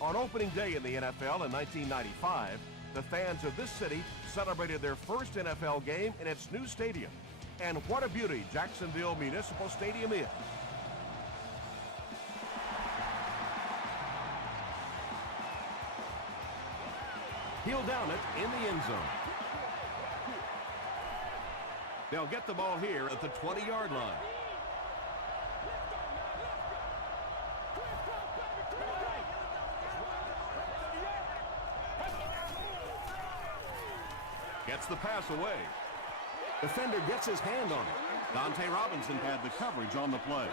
On opening day in the NFL in 1995, the fans of this city celebrated their first NFL game in its new stadium. And what a beauty Jacksonville Municipal Stadium is. He'll down it in the end zone. They'll get the ball here at the 20-yard line. Gets the pass away. Defender gets his hand on it. Dante Robinson had the coverage on the play.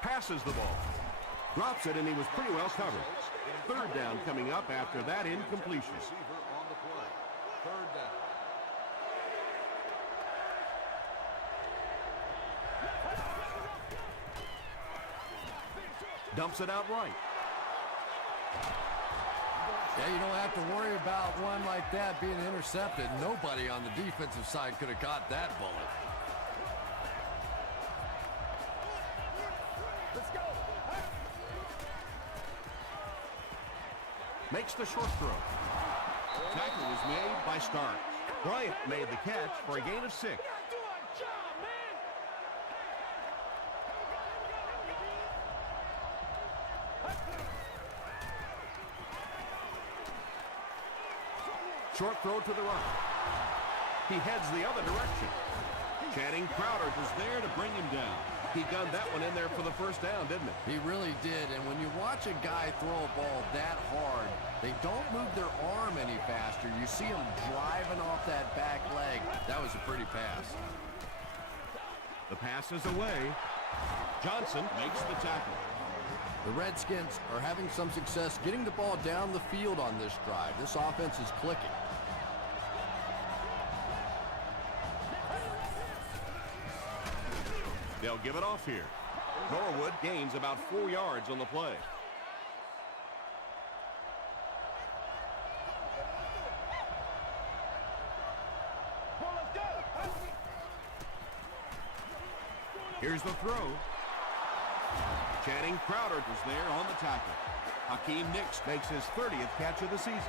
Passes the ball. Drops it, and he was pretty well covered. Third down coming up after that incompletion. On the play. Third down. Dumps it out right. Yeah, you don't have to worry about one like that being intercepted. Nobody on the defensive side could have caught that bullet. Makes the short throw. Tackle was made by Starks. Bryant made the catch for a gain of 6. Short throw to the right. He heads the other direction. Channing Crowder was there to bring him down. He gunned that one in there for the first down, didn't he? He really did, and when you watch a guy throw a ball that hard, they don't move their arm any faster. You see him driving off that back leg. That was a pretty pass. The pass is away. Johnson makes the tackle. The Redskins are having some success getting the ball down the field on this drive. This offense is clicking. They'll give it off here. Norwood gains about 4 yards on the play. Here's the throw. Channing Crowder was there on the tackle. Hakeem Nicks makes his 30th catch of the season.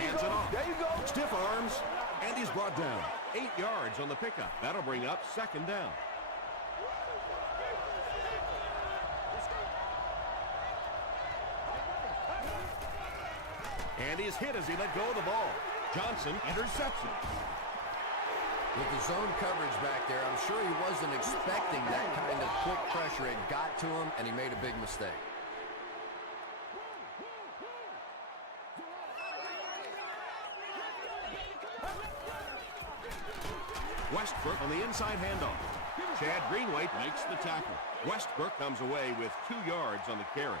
Hands it off. There you go. Stiff arms, and he's brought down. 8 yards on the pickup. That'll bring up second down. And he's hit as he let go of the ball. Johnson interception. With the zone coverage back there, I'm sure he wasn't expecting that kind of quick pressure. It got to him, and he made a big mistake. Westbrook on the inside handoff. Chad Greenway makes the tackle. Westbrook comes away with 2 yards on the carry.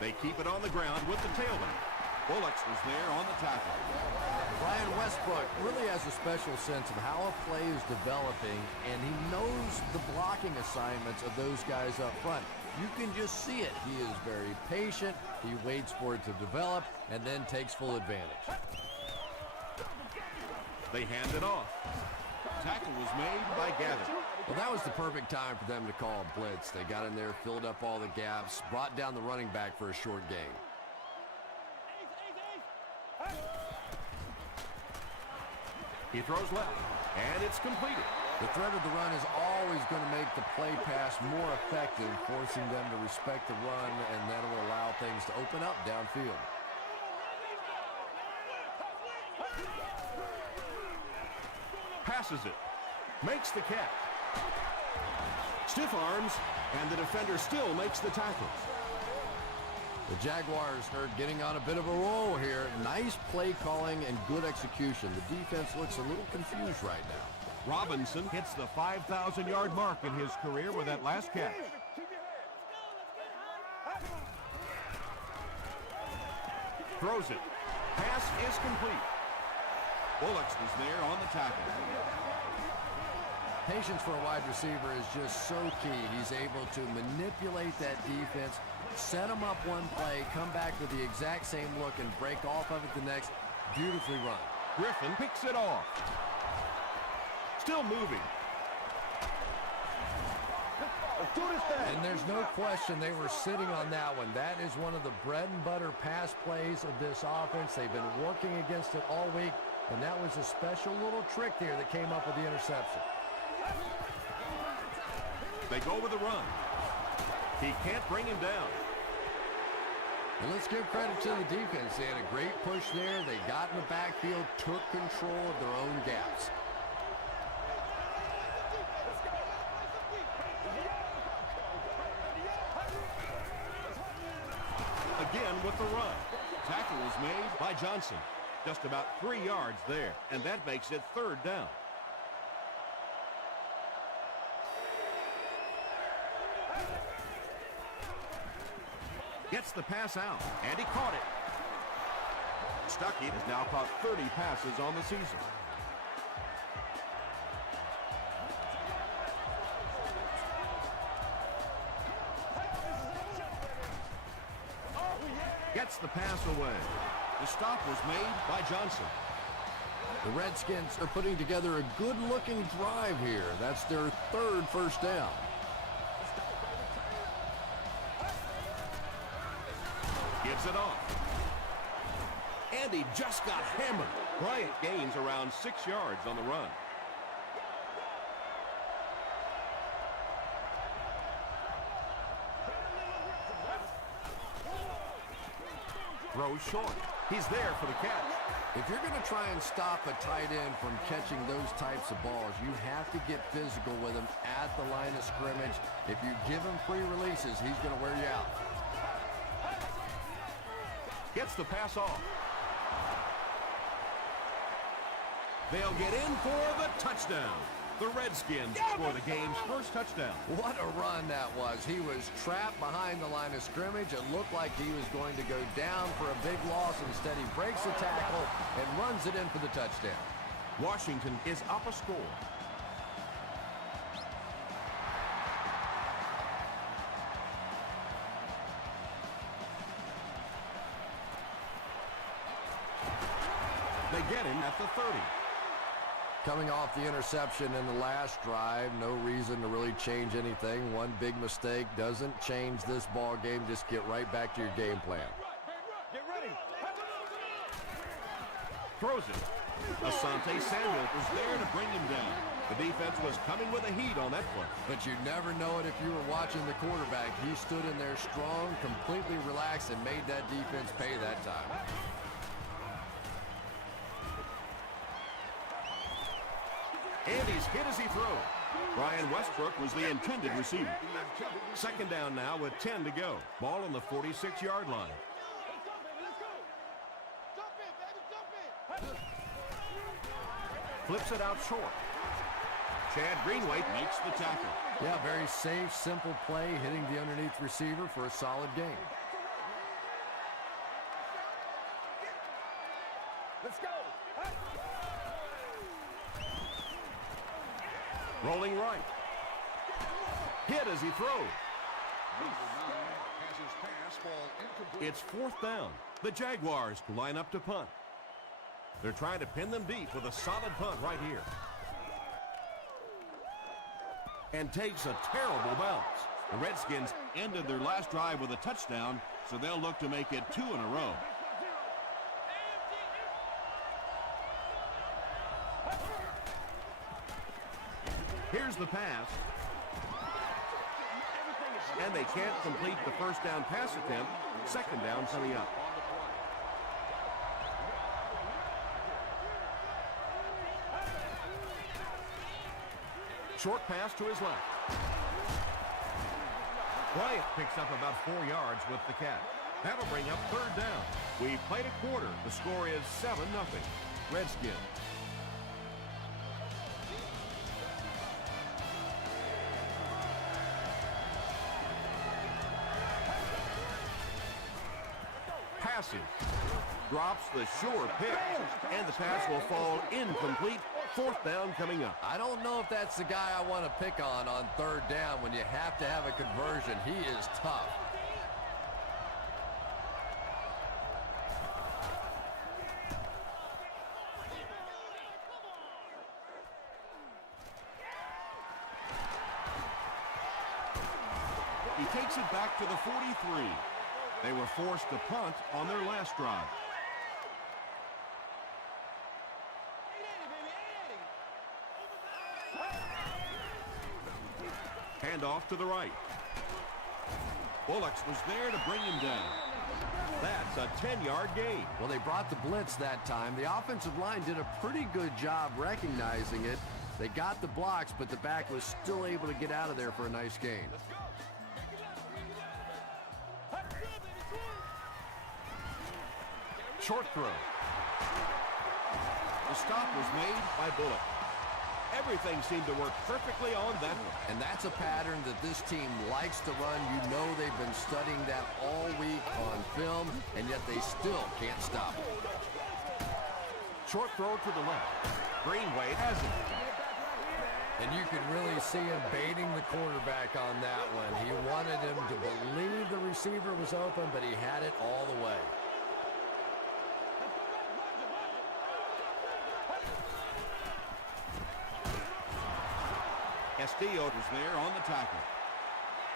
They keep it on the ground with the tailback. Bullocks was there on the tackle. Brian Westbrook really has a special sense of how a play is developing, and he knows the blocking assignments of those guys up front. You can just see it. He is very patient. He waits for it to develop and then takes full advantage. They hand it off. Tackle was made by Gathers. Well, that was the perfect time for them to call a blitz. They got in there, filled up all the gaps, brought down the running back for a short gain. He throws left, and it's completed. The threat of the run is always going to make the play pass more effective, forcing them to respect the run, and that will allow things to open up downfield. Passes it. Makes the catch. Stiff arms, and the defender still makes the tackle. The Jaguars are getting on a bit of a roll here. Nice play calling and good execution. The defense looks a little confused right now. Robinson hits the 5,000-yard mark in his career with that last catch. Throws it. Pass is complete. Bullocks was there on the tackle. Patience for a wide receiver is just so key. He's able to manipulate that defense, set them up one play, come back with the exact same look, and break off of it the next. Beautifully run. Griffin picks it off. Still moving. And there's no question they were sitting on that one. That is one of the bread and butter pass plays of this offense. They've been working against it all week, and that was a special little trick there that came up with the interception. They go with the run. He can't bring him down. And let's give credit to the defense. They had a great push there. They got in the backfield, took control of their own gaps. Again with the run. Tackle is made by Johnson. Just about 3 yards there, and that makes it 3rd down. Gets the pass out, and he caught it. Stuckey has now caught 30 passes on the season. Gets the pass away. The stop was made by Johnson. The Redskins are putting together a good-looking drive here. That's their 3rd first down. Gives it off. And he just got hammered. Bryant gains around 6 yards on the run. Throws short. He's there for the catch. If you're going to try and stop a tight end from catching those types of balls, you have to get physical with him at the line of scrimmage. If you give him free releases, he's going to wear you out. Gets the pass off. They'll get in for the touchdown. The Redskins score the game's first touchdown. What a run that was. He was trapped behind the line of scrimmage. It looked like he was going to go down for a big loss. Instead, he breaks the tackle and runs it in for the touchdown. Washington is up a score. They get him at the 30. Coming off the interception in the last drive, no reason to really change anything. One big mistake doesn't change this ball game. Just get right back to your game plan. Get ready. Throws it. Asante Samuel was there to bring him down. The defense was coming with a heat on that play. But you never know it if you were watching the quarterback. He stood in there strong, completely relaxed, and made that defense pay that time. And he's hit as he throws. Brian Westbrook was the intended receiver. 2nd down now with 10 to go. Ball on the 46-yard line. Flips it out short. Chad Greenway makes the tackle. Yeah, very safe, simple play, hitting the underneath receiver for a solid gain. Let's go. Rolling right. Hit as he throws. It's 4th down. The Jaguars line up to punt. They're trying to pin them deep with a solid punt right here. And takes a terrible bounce. The Redskins ended their last drive with a touchdown, so they'll look to make it 2 in a row. Here's the pass. And they can't complete the first down pass attempt. 2nd down coming up. Short pass to his left. Bryant picks up about 4 yards with the catch. That'll bring up 3rd down. We've played a quarter. The score is 7-0. Redskins. Passes. drops the sure pick, and the pass will fall incomplete. Fourth down coming up. I don't know if that's the guy I want to pick on third down when you have to have a conversion. He is tough. He takes it back to the 43. They were forced to punt on their last drive. Hand off to the right. Bullocks was there to bring him down. That's a 10-yard gain. Well, they brought the blitz that time. The offensive line did a pretty good job recognizing it. They got the blocks, but the back was still able to get out of there for a nice gain. Short throw. The stop was made by Bullock. Everything seemed to work perfectly on that one. And that's a pattern that this team likes to run. You know they've been studying that all week on film, and yet they still can't stop it. Short throw to the left. Greenway has it. And you can really see him baiting the quarterback on that one. He wanted him to believe the receiver was open, but he had it all the way. Castillo was there on the tackle.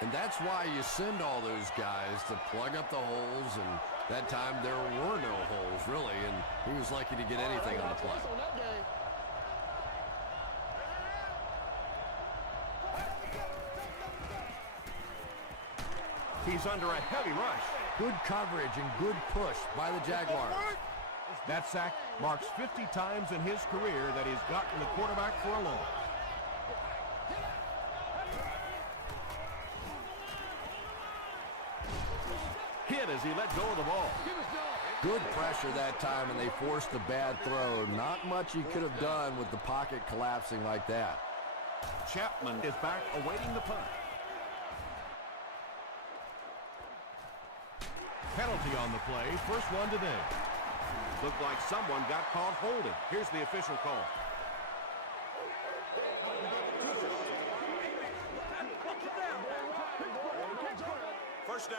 And that's why you send all those guys to plug up the holes, and that time there were no holes, really, and he was lucky to get anything on the play. He's under a heavy rush. Good coverage and good push by the Jaguars. That sack marks 50 times in his career that he's gotten the quarterback for a loss. Hit as he let go of the ball. Good pressure that time, and they forced a bad throw. Not much he could have done with the pocket collapsing like that. Chapman is back awaiting the punt. Penalty on the play, first one today. Looked like someone got caught holding. Here's the official call. First down.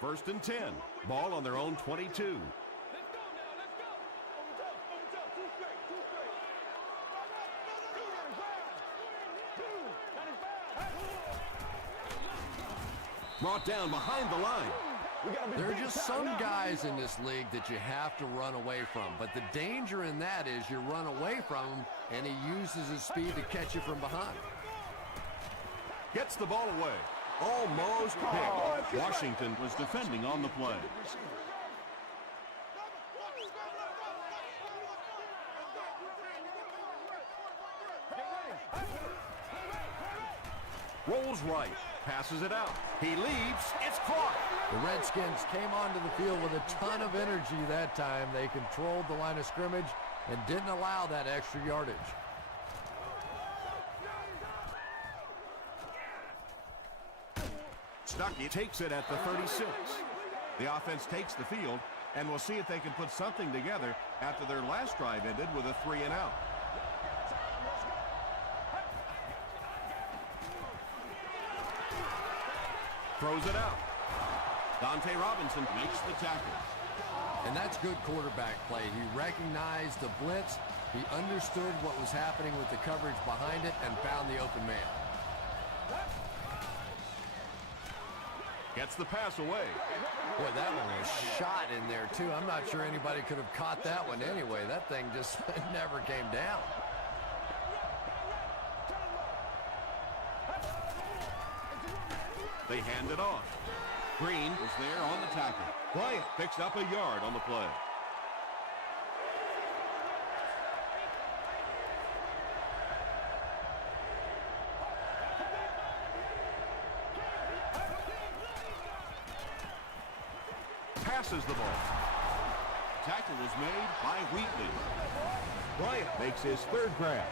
First and 10. Ball on their own 22. Brought down behind the line. There are just some guys in this league that you have to run away from. But the danger in that is you run away from him, and he uses his speed to catch you from behind. Gets the ball away. Almost picked. Washington was defending on the play. Rolls right. Passes it out. He leaps. It's caught. The Redskins came onto the field with a ton of energy that time. They controlled the line of scrimmage and didn't allow that extra yardage. Stuckey takes it at the 36. The offense takes the field, and we'll see if they can put something together after their last drive ended with a 3-and-out. Throws it out. Dante Robinson makes the tackle. And that's good quarterback play. He recognized the blitz. He understood what was happening with the coverage behind it and found the open man. Gets the pass away. Boy, that one was shot in there, too. I'm not sure anybody could have caught that one anyway. That thing just never came down. They hand it off. Green was there on the tackle. Bryant picks up a yard on the play. Passes the ball. Tackle was made by Wheatley. Bryant makes his third grab.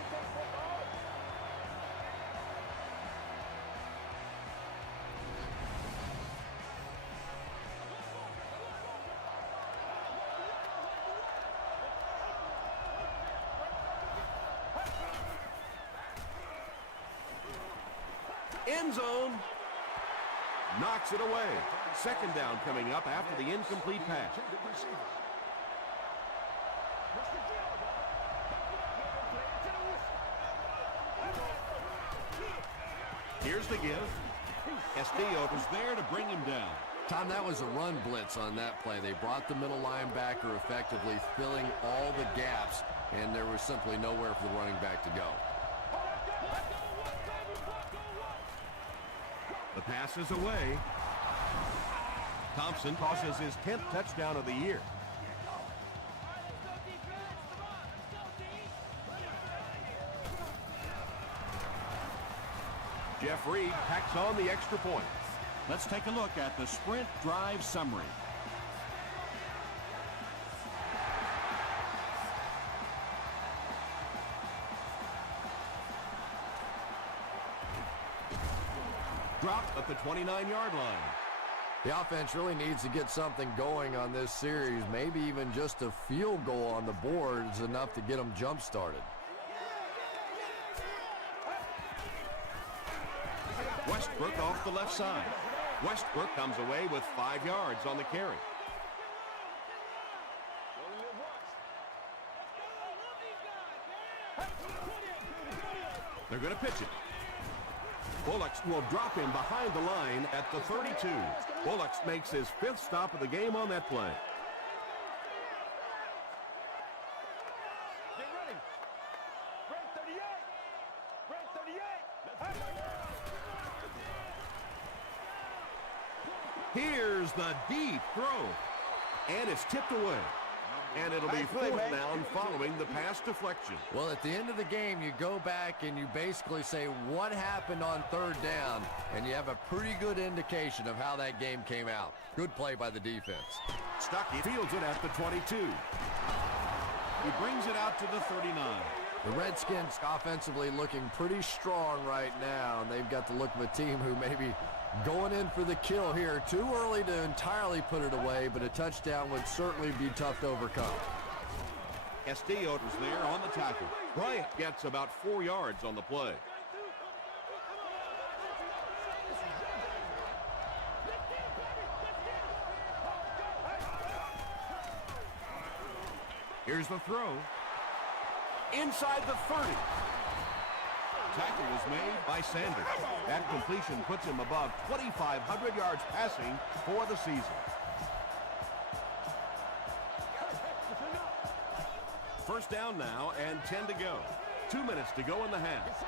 end zone. Knocks it away. Second down coming up after the incomplete pass. Here's the give. Castillo was there to bring him down. Tom, that was a run blitz on that play. They brought the middle linebacker effectively filling all the gaps, and there was simply nowhere for the running back to go. The pass is away. Thompson tosses his 10th touchdown of the year. Jeff Reed tacks on the extra point. Let's take a look at the sprint drive summary. Dropped at the 29-yard line. The offense really needs to get something going on this series. Maybe even just a field goal on the board is enough to get them jump-started. Westbrook off the left side. Westbrook comes away with 5 yards on the carry. They're going to pitch it. Bullocks will drop him behind the line at the 32. Bullocks makes his 5th stop of the game on that play. Get ready. Break 38. Break 38. Here's the deep throw. And it's tipped away. And it'll be 4th down following the pass deflection. Well, at the end of the game, you go back and you basically say what happened on 3rd down, and you have a pretty good indication of how that game came out. Good play by the defense. Stuckey fields it at the 22. He brings it out to the 39. The Redskins offensively looking pretty strong right now, and they've got the look of a team who may be going in for the kill here. Too early to entirely put it away, but a touchdown would certainly be tough to overcome. Castillo was there on the tackle. Bryant gets about 4 yards on the play. Here's the throw. Inside the 30. Tackle was made by Sanders. That completion puts him above 2,500 yards passing for the season. First down now and 10 to go. 2 minutes to go in the half.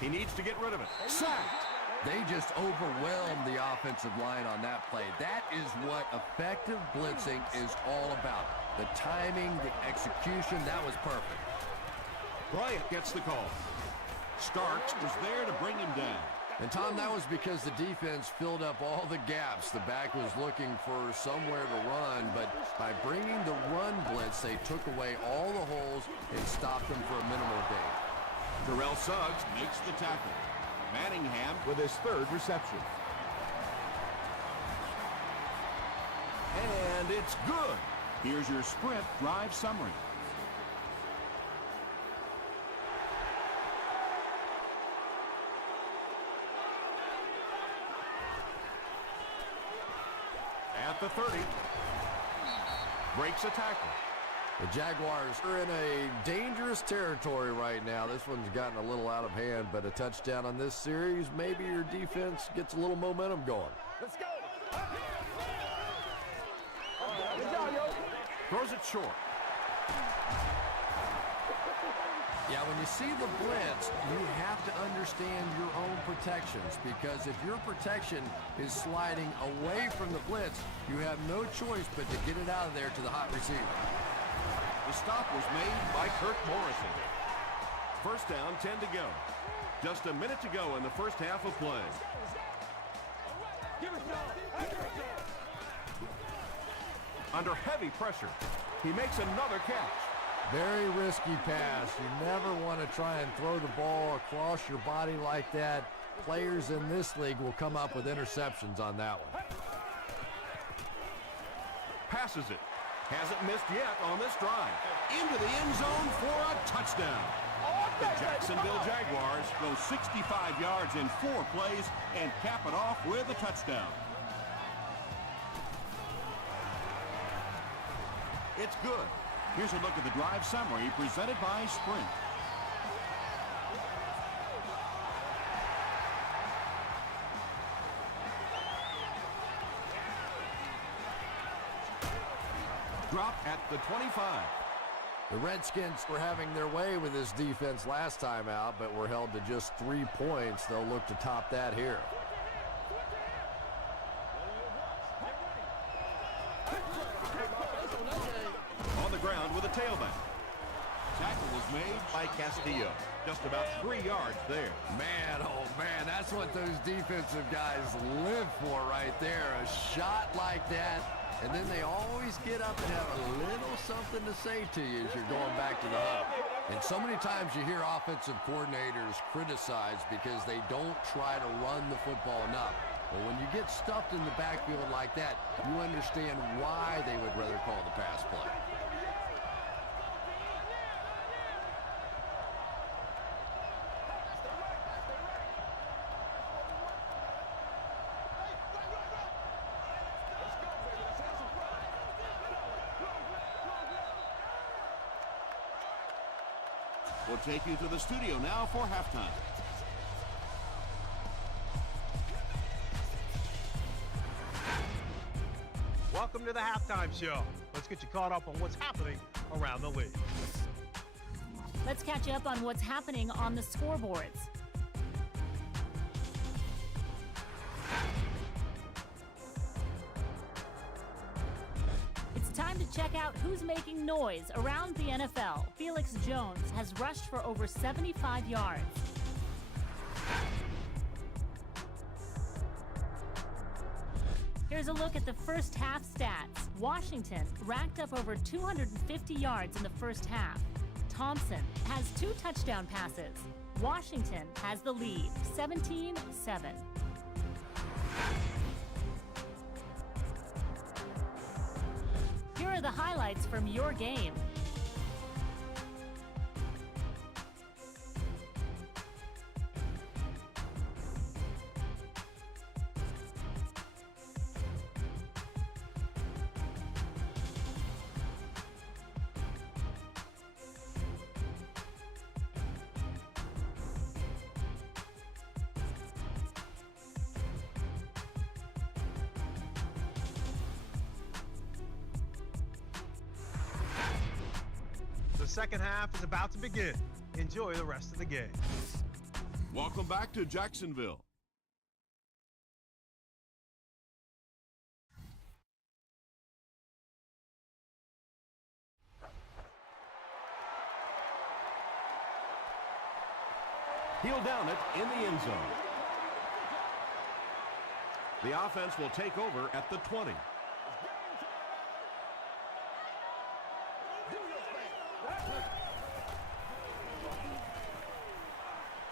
He needs to get rid of it. Sacked. They just overwhelmed the offensive line on that play. That is what effective blitzing is all about. The timing, the execution, that was perfect. Bryant gets the call. Starks was there to bring him down. And Tom, that was because the defense filled up all the gaps. The back was looking for somewhere to run, but by bringing the run blitz, they took away all the holes and stopped them for a minimal gain. Terrell Suggs makes the tackle. Manningham With his 3rd reception. and it's good. Here's your sprint drive summary. At the 30. Breaks a tackle. The Jaguars are in a dangerous territory right now. This one's gotten a little out of hand, but a touchdown on this series, maybe your defense gets a little momentum going. Let's go. Throws it short. Yeah, when you see the blitz, you have to understand your own protections, because if your protection is sliding away from the blitz, you have no choice but to get it out of there to the hot receiver. The stop was made by Kirk Morrison. First down, 10 to go. Just a minute to go in the first half of play. Under heavy pressure, he makes another catch. Very risky pass. You never want to try and throw the ball across your body like that. Players in this league will come up with interceptions on that one. Passes it. Hasn't missed yet on this drive. Into the end zone for a touchdown. The Jacksonville Jaguars go 65 yards in 4 plays and cap it off with a touchdown. It's good. Here's a look at the drive summary presented by Sprint. Drop at the 25. The Redskins were having their way with this defense last time out, but were held to just 3 points. They'll look to top that here. On the ground with a tailback. Tackle was made by Castillo. Just about 3 yards there. Man, oh man, that's what those defensive guys live for right there. A shot like that, and then they always get up and have a little something to say to you as you're going back to the hub. And so many times you hear offensive coordinators criticized because they don't try to run the football enough. But when you get stuffed in the backfield like that, you understand why they would rather call the pass play. We'll take you to the studio now for halftime. Welcome to the halftime show. Let's get you caught up on what's happening around the league. Let's catch you up on what's happening on the scoreboards. It's time to check out who's making noise around the NFL. Felix Jones has rushed for over 75 yards. Here's a look at the first half stats. Washington racked up over 250 yards in the first half. Thompson has 2 touchdown passes. Washington has the lead, 17-7. Here are the highlights from your game. The second half is about to begin. Enjoy the rest of the game. Welcome back to Jacksonville. He'll down it in the end zone. The offense will take over at the 20.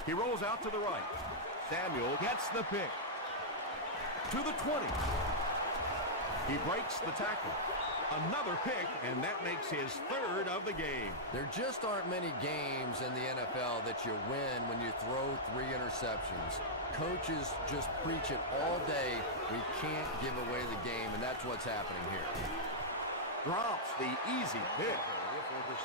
He rolls out to the right. Samuel gets the pick. To the 20. He breaks the tackle. Another pick, and that makes his 3rd of the game. There just aren't many games in the NFL that you win when you throw 3 interceptions. Coaches just preach it all day. We can't give away the game, and that's what's happening here. Drops the easy pick.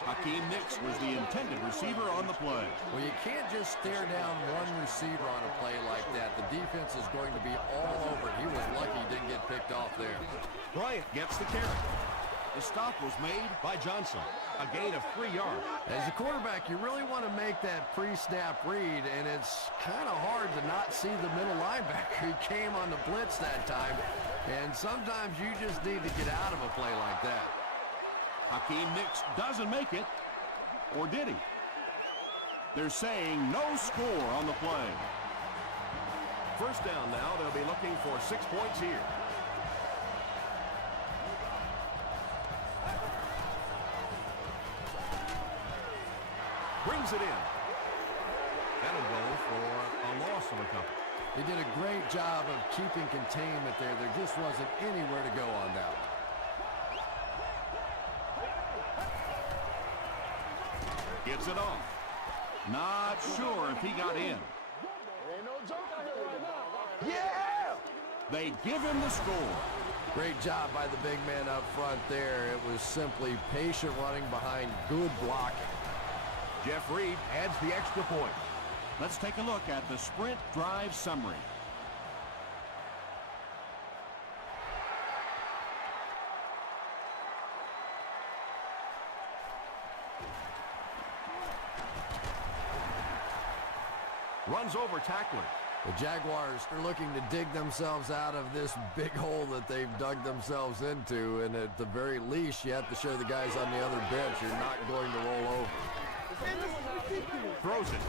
Hakeem Nicks was the intended receiver on the play. Well, you can't just stare down one receiver on a play like that. The defense is going to be all over. He was lucky he didn't get picked off there. Bryant gets the carry. The stop was made by Johnson. A gain of 3 yards. As a quarterback, you really want to make that pre-snap read, and it's kind of hard to not see the middle linebacker. He came on the blitz that time, and sometimes you just need to get out of a play like that. Hakeem Nicks doesn't make it. Or did he? They're saying no score on the play. First down now. They'll be looking for 6 points here. Brings it in. That'll go for a loss of a couple. They did a great job of keeping containment there. There just wasn't anywhere to go on that one. Gets it off. Not sure if he got in. Ain't no joke out here right now. Yeah! They give him the score. Great job by the big man up front there. It was simply patient running behind good blocking. Jeff Reed adds the extra point. Let's take a look at the sprint drive summary. Runs over tackler. The Jaguars are looking to dig themselves out of this big hole that they've dug themselves into, and at the very least, you have to show the guys on the other bench you're not going to roll over. Throws it.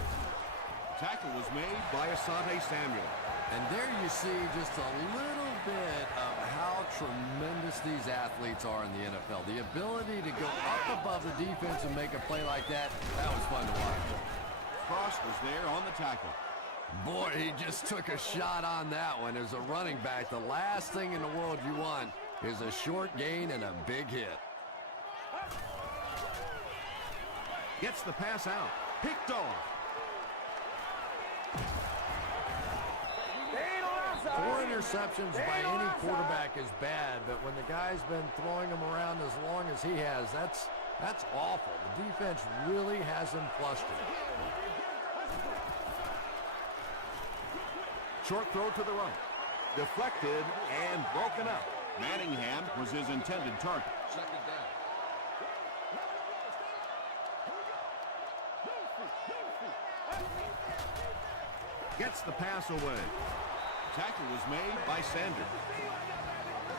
Tackle was made by Asante Samuel. And there you see just a little bit of how tremendous these athletes are in the NFL. The ability to go up above the defense and make a play like that, that was fun to watch. Cross was there on the tackle. Boy, he just took a shot on that one. As a running back, the last thing in the world you want is a short gain and a big hit. Gets the pass out. Picked off. 4 interceptions by any quarterback is bad, but when the guy's been throwing them around as long as he has, that's awful. The defense really has him flustered. Short throw to the right. Deflected and broken up. Manningham was his intended target. Second down. Gets the pass away. Tackle was made by Sanders.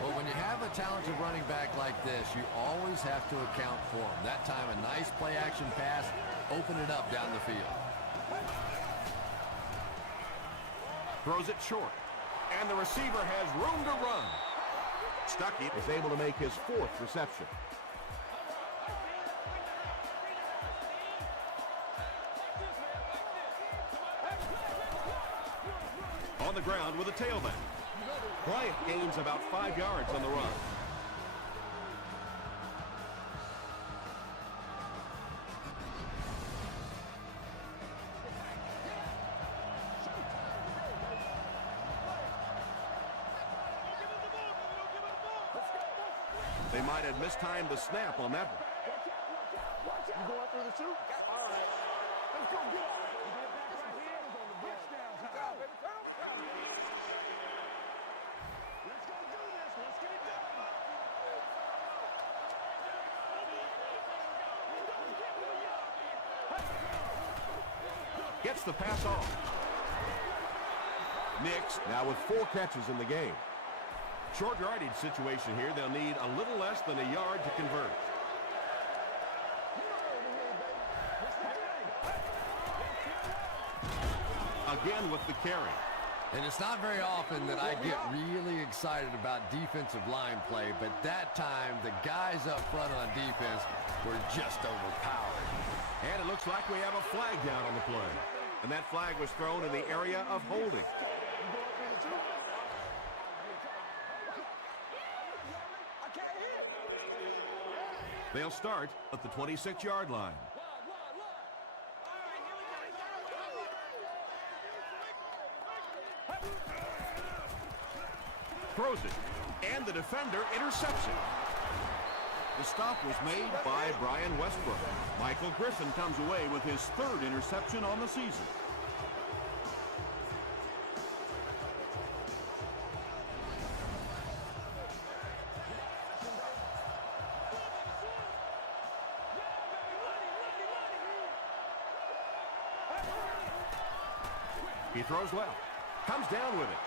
Well, when you have a talented running back like this, you always have to account for him. That time, a nice play-action pass, open it up down the field. Throws it short. And the receiver has room to run. Stuckey is able to make his 4th reception. On the ground with a tailback. Bryant gains about 5 yards on the run. They might have mistimed the snap on that one. You going after the shoot? All right. Let's go get it. Let's go do this. Let's get it done. Gets the pass off. Nix now with 4 catches in the game. Short yardage situation here. They'll need a little less than a yard to convert. Again with the carry. And it's not very often that I get really excited about defensive line play, but that time, the guys up front on defense were just overpowered. And it looks like we have a flag down on the play. And that flag was thrown in the area of holding. They'll start at the 26-yard line. Throws it, and the defender intercepts it. The stop was made by Brian Westbrook. Michael Griffin comes away with his 3rd interception on the season. He throws left, comes down with it.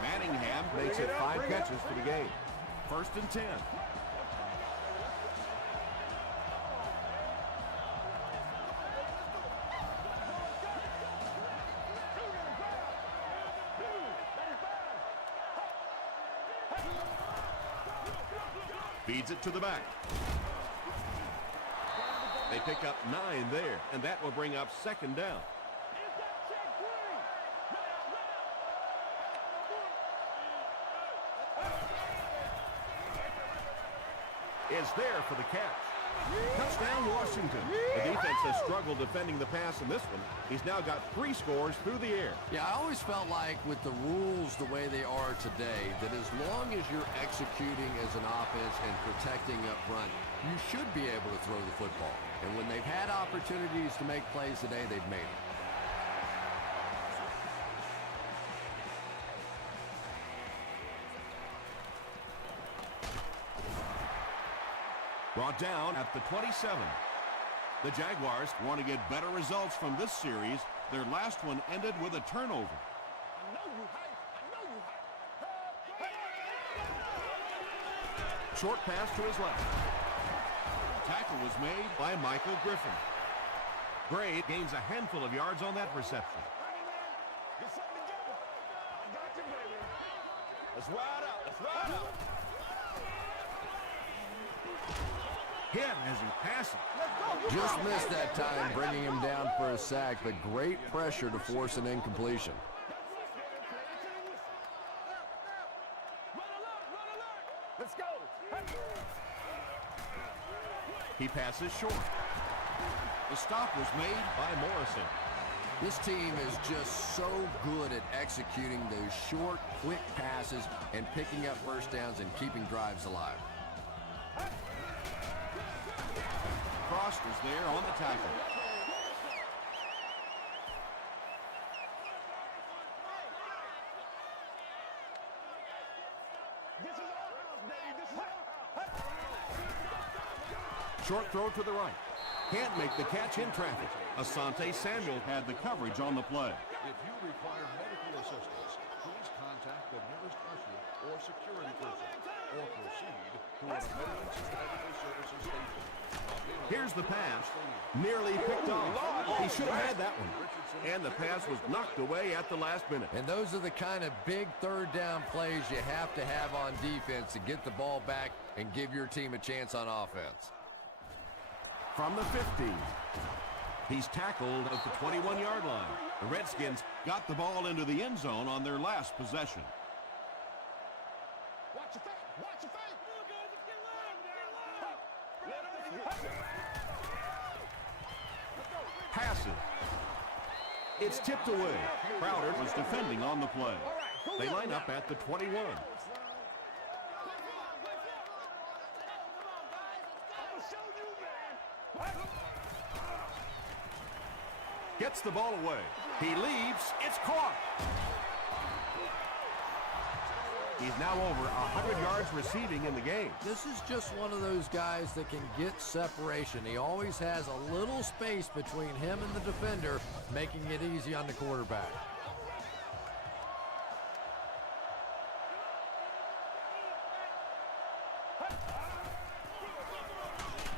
Manningham makes it 5 catches for the game. 1st and 10. Feeds it to the back. They pick up 9 there, and that will bring up 2nd down. Is there for the catch. Touchdown, Washington. The defense has struggled defending the pass in this one. He's now got 3 scores through the air. Yeah, I always felt like with the rules the way they are today, that as long as you're executing as an offense and protecting up front, you should be able to throw the football. And when they've had opportunities to make plays today, they've made them. Brought down at the 27. The Jaguars want to get better results from this series. Their last one ended with a turnover. Short pass to his left. Tackle was made by Michael Griffin. Gray gains a handful of yards on that reception. Get something together. I got you, baby. Let's ride out. Let's ride out. Hit as he passes. Just missed that time, bringing him down for a sack, but great pressure to force an incompletion. Let's go. He passes short. The stop was made by Morrison. This team is just so good at executing those short, quick passes and picking up first downs and keeping drives alive. Frost is there on the tackle. This is our house, baby. This is our house. Short throw to the right. Can't make the catch in traffic. Asante Samuel had the coverage on the play. If you require medical assistance, please contact the nearest usher or security person, or proceed to an emergency medical services station. Here's the pass. Nearly picked off. He should have had that one. And the pass was knocked away at the last minute. And those are the kind of big third down plays you have to have on defense to get the ball back and give your team a chance on offense. From the 15. He's tackled at the 21-yard line. The Redskins got the ball into the end zone on their last possession. Watch your face. Watch your face. Passes. It's tipped away. Crowder was defending on the play. They line up at the 21. Gets the ball away. He leaves. It's caught. He's now over 100 yards receiving in the game. This is just one of those guys that can get separation. He always has a little space between him and the defender, making it easy on the quarterback.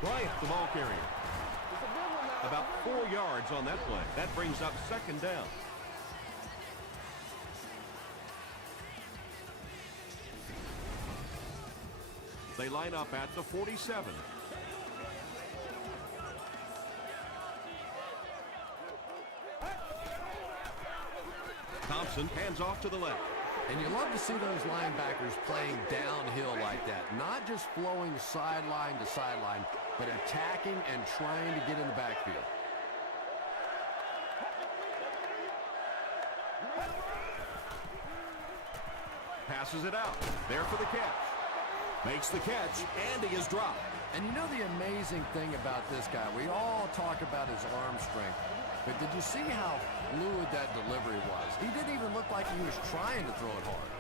Bryant, the ball carrier. About 4 yards on that play. That brings up second down. They line up at the 47. Thompson hands off to the left. And you love to see those linebackers playing downhill like that. Not just flowing sideline to sideline, but attacking and trying to get in the backfield. Passes it out. There for the catch. Makes the catch, and he is dropped. And you know the amazing thing about this guy, we all talk about his arm strength, but did you see how fluid that delivery was? He didn't even look like he was trying to throw it hard.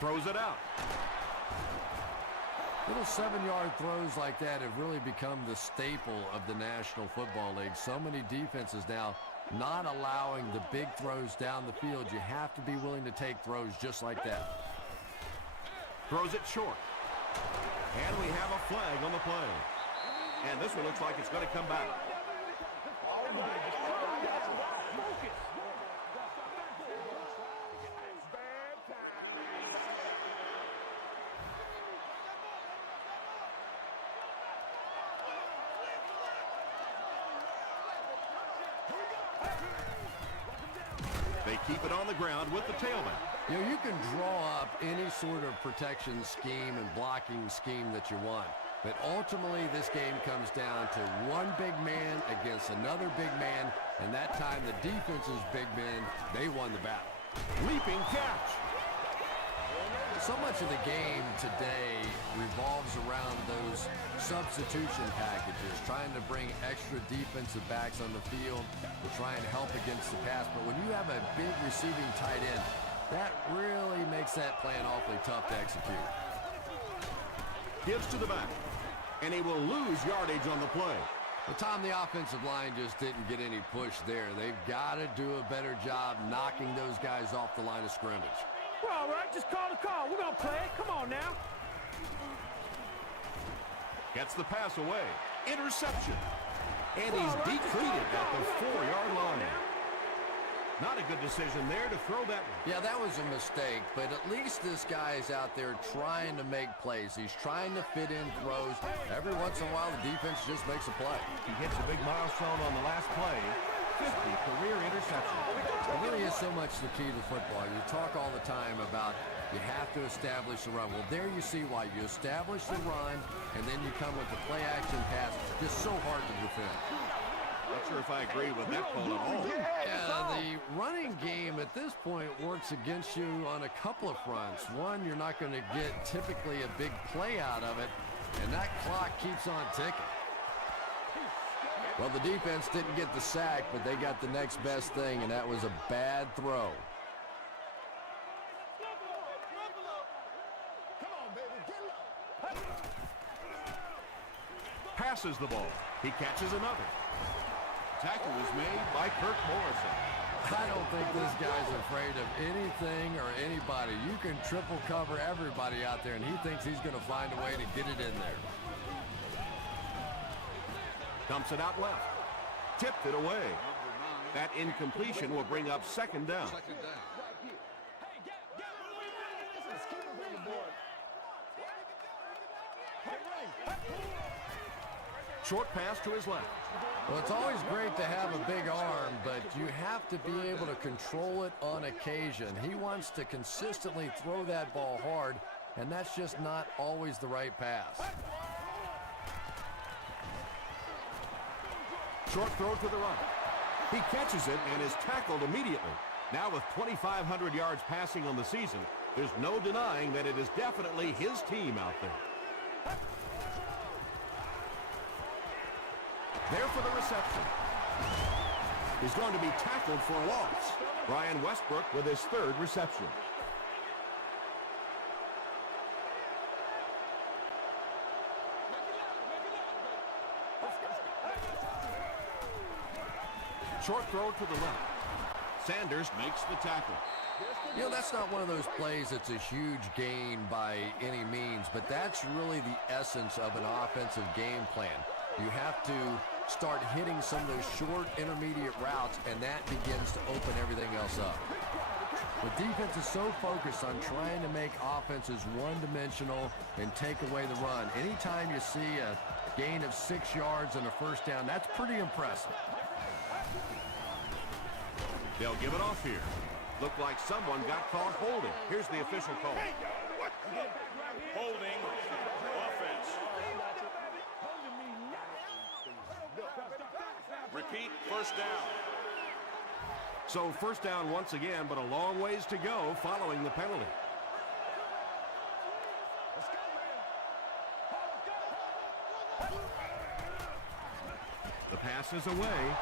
Throws it out. Little 7-yard throws like that have really become the staple of the National Football League. So many defenses now not allowing the big throws down the field. You have to be willing to take throws just like that. Throws it short. And we have a flag on the play. And this one looks like it's going to come back. They keep it on the ground with the tailback. You know, you can draw up any sort of protection scheme and blocking scheme that you want. But ultimately, this game comes down to one big man against another big man, and that time the defense's big men, they won the battle. Leaping catch. So much of the game today revolves around those substitution packages, trying to bring extra defensive backs on the field to try and help against the pass. But when you have a big receiving tight end, that really makes that plan awfully tough to execute. Gives to the back, and he will lose yardage on the play. But Tom, the offensive line just didn't get any push there. They've got to do a better job knocking those guys off the line of scrimmage. We're all right. Just call the call. We're going to play it. Come on now. Gets the pass away. Interception. And he's decreated at the 4-yard line. Not a good decision there to throw that one. Yeah, that was a mistake, but at least this guy is out there trying to make plays. He's trying to fit in throws. Every once in a while, the defense just makes a play. He hits a big milestone on the last play. 50 career interceptions. It really is so much the key to football. You talk all the time about you have to establish the run. Well, there you see why. You establish the run, and then you come with the play-action pass. It's just so hard to defend. Not sure if I agree with that call at all. Yeah, the running game at this point works against you on a couple of fronts. One, you're not going to get typically a big play out of it, and that clock keeps on ticking. Well, the defense didn't get the sack, but they got the next best thing, and that was a bad throw. Passes the ball. He catches another. Tackle was made by Kirk Morrison. I don't think this guy's afraid of anything or anybody. You can triple cover everybody out there, and he thinks he's going to find a way to get it in there. Dumps it out left. Tipped it away. That incompletion will bring up second down. Short pass to his left. Well, it's always great to have a big arm, but you have to be able to control it on occasion. He wants to consistently throw that ball hard, and that's just not always the right pass. Short throw to the right. He catches it and is tackled immediately. Now with 2,500 yards passing on the season, there's no denying that it is definitely his team out there. There for the reception. He's going to be tackled for a loss. Brian Westbrook with his third reception. Short throw to the left. Sanders makes the tackle. You know, that's not one of those plays that's a huge gain by any means, but that's really the essence of an offensive game plan. You have to start hitting some of those short intermediate routes, and that begins to open everything else up. The defense is so focused on trying to make offenses one-dimensional and take away the run. Anytime you see a gain of 6 yards and a first down, that's pretty impressive. They'll give it off here. Looked like someone got caught holding. Here's the official call. Holding offense. Repeat, first down. So first down once again, but a long ways to go following the penalty. The pass is away.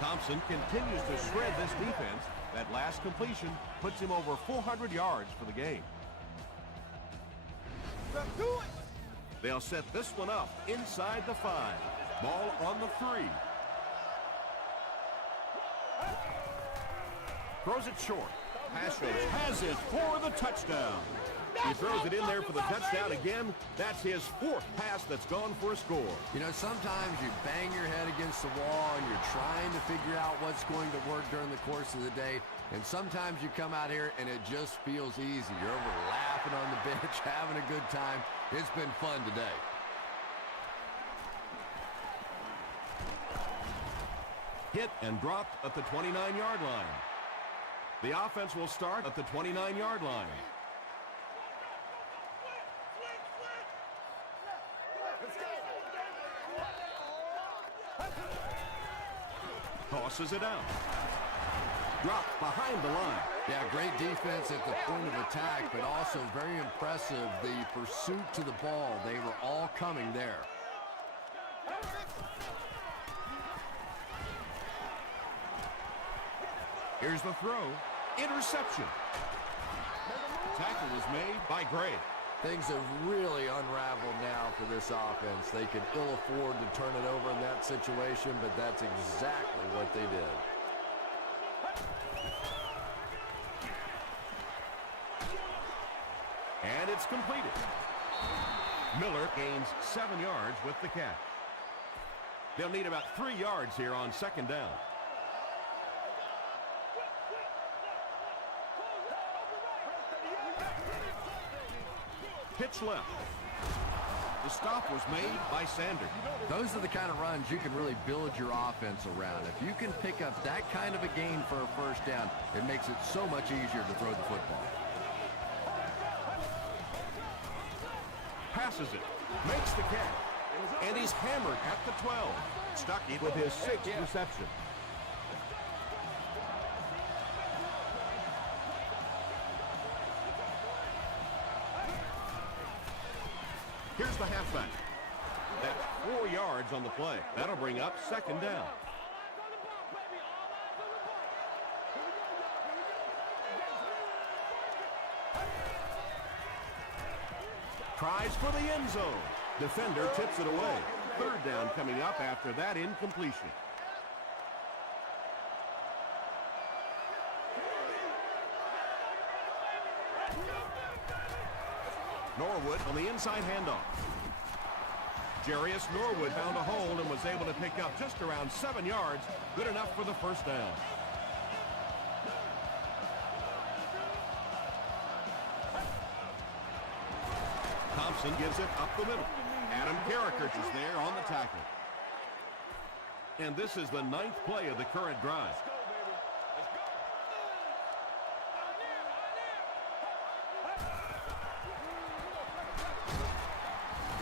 Thompson continues to shred this defense. That last completion puts him over 400 yards for the game. They'll set this one up inside the 5. Ball on the 3. Throws it short. Pass fake has it for the touchdown. He throws it in there for the touchdown again. That's his 4th pass that's gone for a score. You know, sometimes you bang your head against the wall and you're trying to figure out what's going to work during the course of the day. And sometimes you come out here and it just feels easy. You're over laughing on the bench, having a good time. It's been fun today. Hit and dropped at the 29-yard line. The offense will start at the 29-yard line. tosses it out. Dropped behind the line. Yeah, great defense at the point of attack, but also very impressive the pursuit to the ball. They were all coming there. Here's the throw. Interception. Tackle was made by Gray. Things have really unraveled now for this offense. They could ill afford to turn it over in that situation, but that's exactly what they did. And it's completed. Miller gains 7 yards with the catch. They'll need about 3 yards here on second down. Pitch left. The stop was made by Sanders. Those are the kind of runs you can really build your offense around. If you can pick up that kind of a gain for a first down, it makes it so much easier to throw the football. Passes it. Makes the catch. And he's hammered at the 12. Stuckey with his 6th reception. Here's the halfback. That's 4 yards on the play. That'll bring up second down. Tries for the end zone. Defender tips it away. Third down coming up after that incompletion. Norwood on the inside handoff. Jarius Norwood found a hole and was able to pick up just around 7 yards. Good enough for the first down. Thompson gives it up the middle. Adam Carrickert is there on the tackle. And this is the 9th play of the current drive.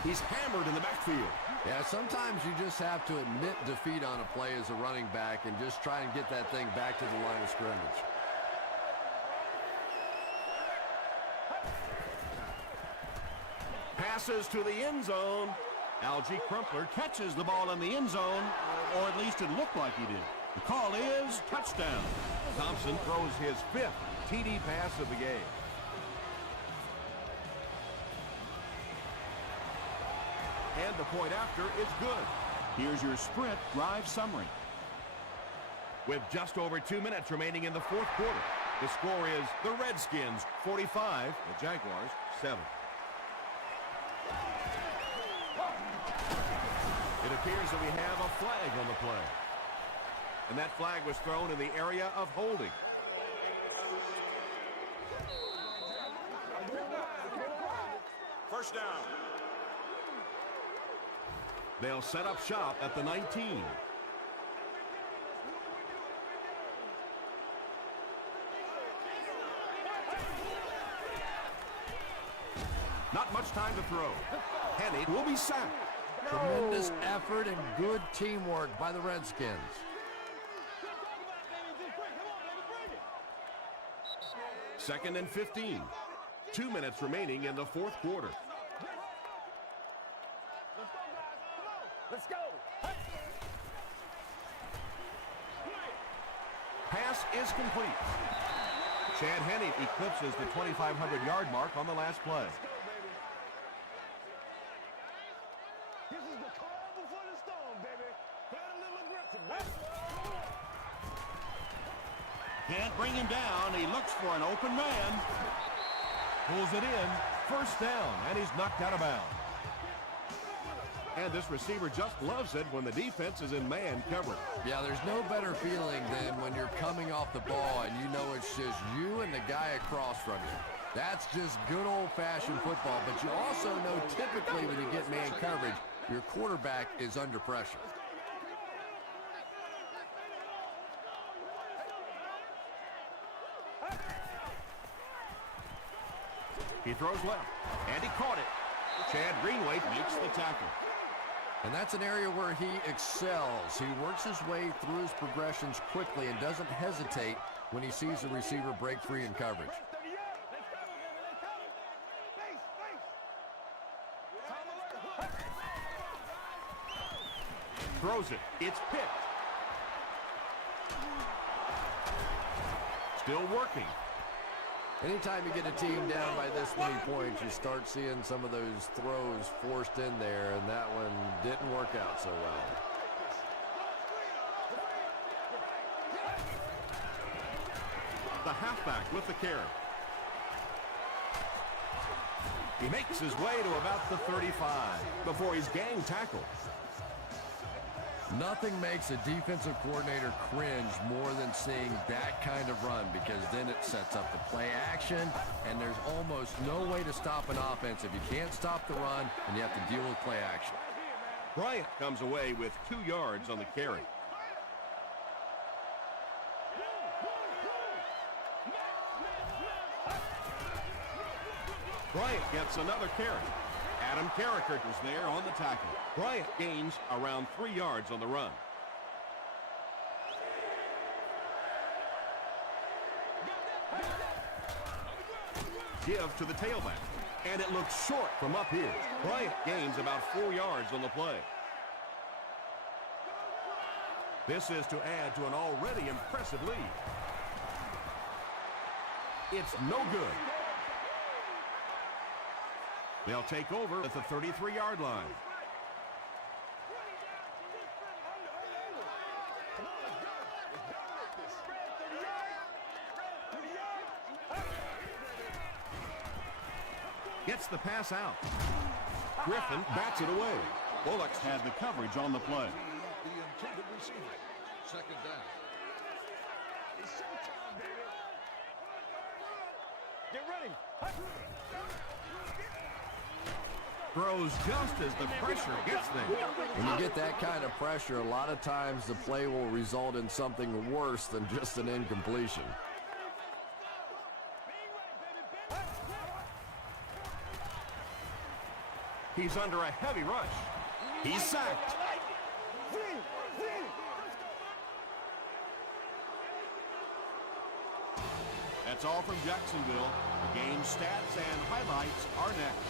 He's hammered in the backfield. Yeah, sometimes you just have to admit defeat on a play as a running back and just try and get that thing back to the line of scrimmage. Passes to the end zone. Algie Crumpler catches the ball in the end zone, or at least it looked like he did. The call is touchdown. Thompson throws his 5th TD pass of the game. And the point after is good. Here's your sprint drive summary. With just over 2 minutes remaining in the 4th quarter, the score is the Redskins 45, the Jaguars 7. It appears that we have a flag on the play. And that flag was thrown in the area of holding. First down. They'll set up shop at the 19. Not much time to throw. Henny will be sacked. Tremendous effort and good teamwork by the Redskins. Second and 15. 2 minutes remaining in the 4th quarter. Let's go. Pass is complete. Chad Henne eclipses the 2,500-yard mark on the last play. This is the calm before the storm, baby. Play a little aggressive, baby. Can't bring him down. He looks for an open man. Pulls it in. First down, and he's knocked out of bounds. And this receiver just loves it when the defense is in man coverage. Yeah, there's no better feeling than when you're coming off the ball and you know it's just you and the guy across from you. That's just good old-fashioned football, but you also know typically when you get man coverage, your quarterback is under pressure. He throws left, and he caught it. Chad Greenway makes the tackle. And that's an area where he excels. He works his way through his progressions quickly and doesn't hesitate when he sees the receiver break free in coverage. Throws it. It's picked. Still working. Anytime you get a team down by this many points, you start seeing some of those throws forced in there, and that one didn't work out so well. The halfback with the carry. He makes his way to about the 35 before he's gang tackled. Nothing makes a defensive coordinator cringe more than seeing that kind of run, because then it sets up the play action, and there's almost no way to stop an offense if you can't stop the run and you have to deal with play action. Bryant comes away with 2 yards on the carry. Bryant gets another carry. Adam Carricker is there on the tackle. Bryant gains around 3 yards on the run. Give to the tailback, and it looks short from up here. Bryant gains about 4 yards on the play. This is to add to an already impressive lead. It's no good. They'll take over at the 33-yard line. Gets the pass out. Griffin bats it away. Bullocks had the coverage on the play. The intended receiver. Second down. Get ready. Throws just as the pressure gets there. When you get that kind of pressure, a lot of times the play will result in something worse than just an incompletion. He's under a heavy rush. He's sacked. That's all from Jacksonville. The game stats and highlights are next.